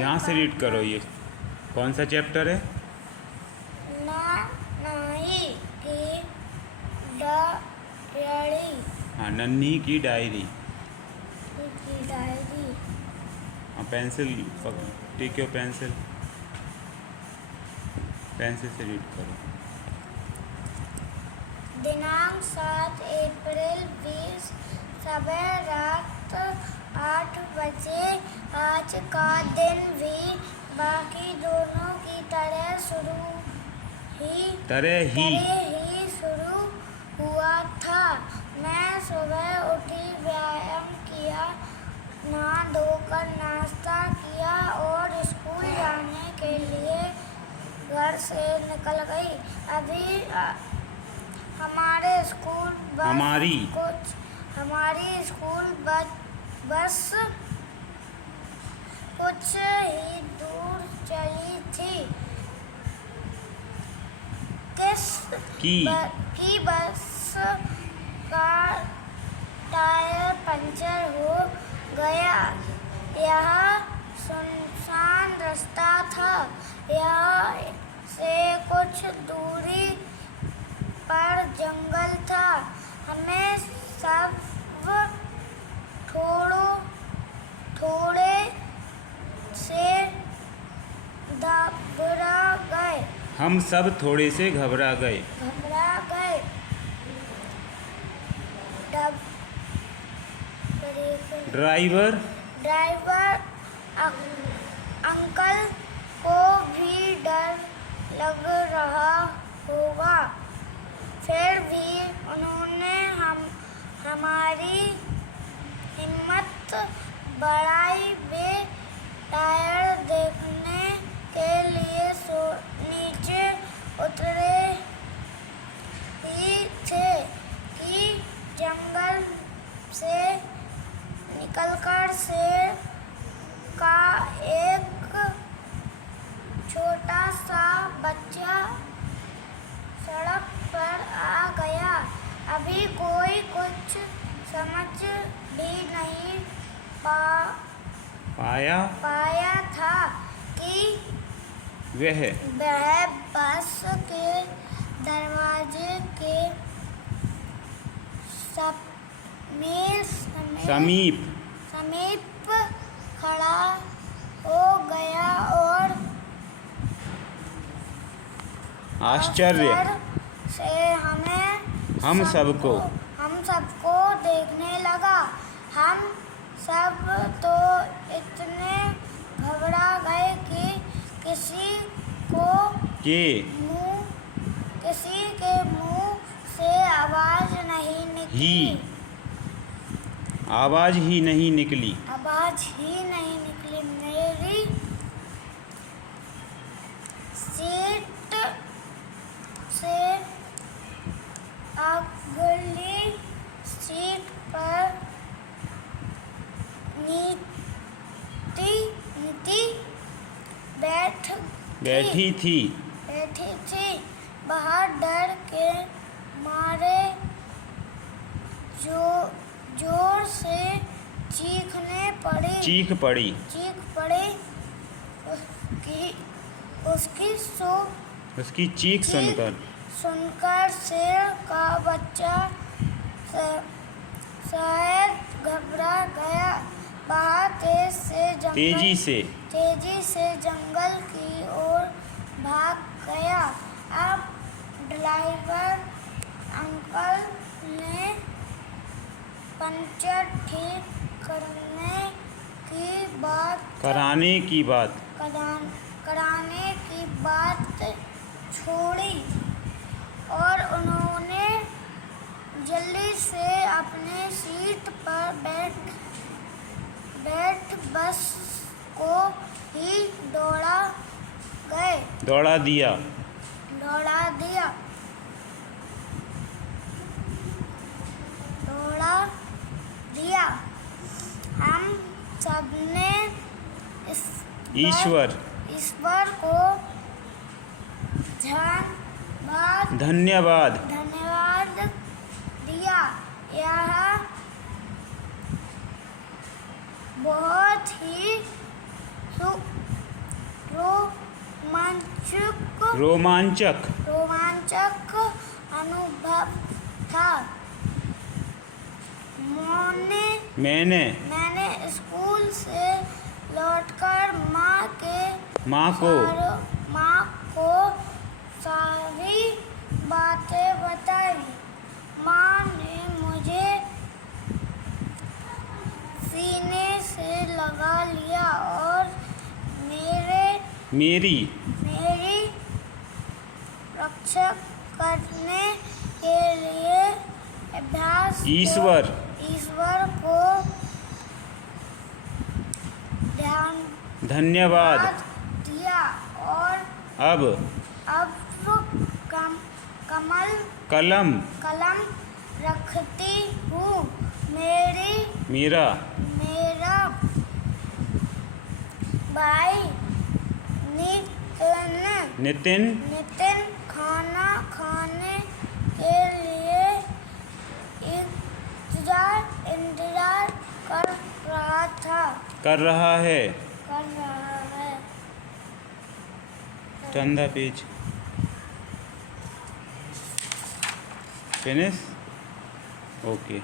यहाँ से रीड करो। ये कौन सा चैप्टर है? नन्ही की डायरी। हाँ, नन्ही की डायरी। हाँ, pencil take your pencil. Pencil से रीड करो। दिनांक 7 अप्रैल 20 सुबह रात 8 बजे। आज का दिन भी बाकी दोनों की तरह ही शुरू हुआ था। मैं सुबह उठी, व्यायाम किया, नहा धोकर नाश्ता किया और स्कूल जाने के लिए घर से निकल गई। अभी हमारी स्कूल बस कुछ ही दूर चली थी कि बस का टायर पंचर हो गया। यह सुनसान रास्ता था। यहाँ से कुछ दूरी पर जंगल था। हमें सब थोड़े से घबरा गए। हम सब थोड़े से घबरा गए। ड्राइवर अंकल को भी डर लग रहा होगा, फिर भी उन्होंने हमारी हिम्मत बढ़ाई। वे टायर देखने के लिए नीचे उतरे ही थे कि जंगल से निकलकर शेर का एक छोटा सा बच्चा सड़क पर आ गया। अभी कोई कुछ समझ भी नहीं पाया था कि वह बस के दरवाजे के समीप खड़ा हो गया और आश्चर्य से हम सबको देखने लगा। हम सब तो इतने घबरा गए कि किसी के मुंह से आवाज ही नहीं निकली। मेरी सीट से अगली सीट पर नीति बैठी थी। बाहर डर के मारे जोर से चीख पड़ी। उसकी चीख सुनकर शेर का बच्चा शायद घबरा गया। बाहर तेजी से जंगल की ओर भाग गया। अब ड्राइवर अंकल ने पंचर ठीक कराने की बात छोड़ी और उन्होंने जल्दी से अपने सीट पर बैठ बस को ही दौड़ा दिया। हम सबने ईश्वर को धन्यवाद दिया। यह बहुत ही रोमांचक अनुभव था। मैंने मैंने स्कूल से लौटकर माँ को सारी बातें बताई। माँ ने मुझे सीने से लगा लिया और मेरी रक्षा करने के लिए ईश्वर को धन्यवाद दिया और अब कलम रखती हूँ। मेरा भाई नितिन खाना खाने के लिए इंतजार कर रहा है। कर रहा है। Turn the page. Finish? Okay.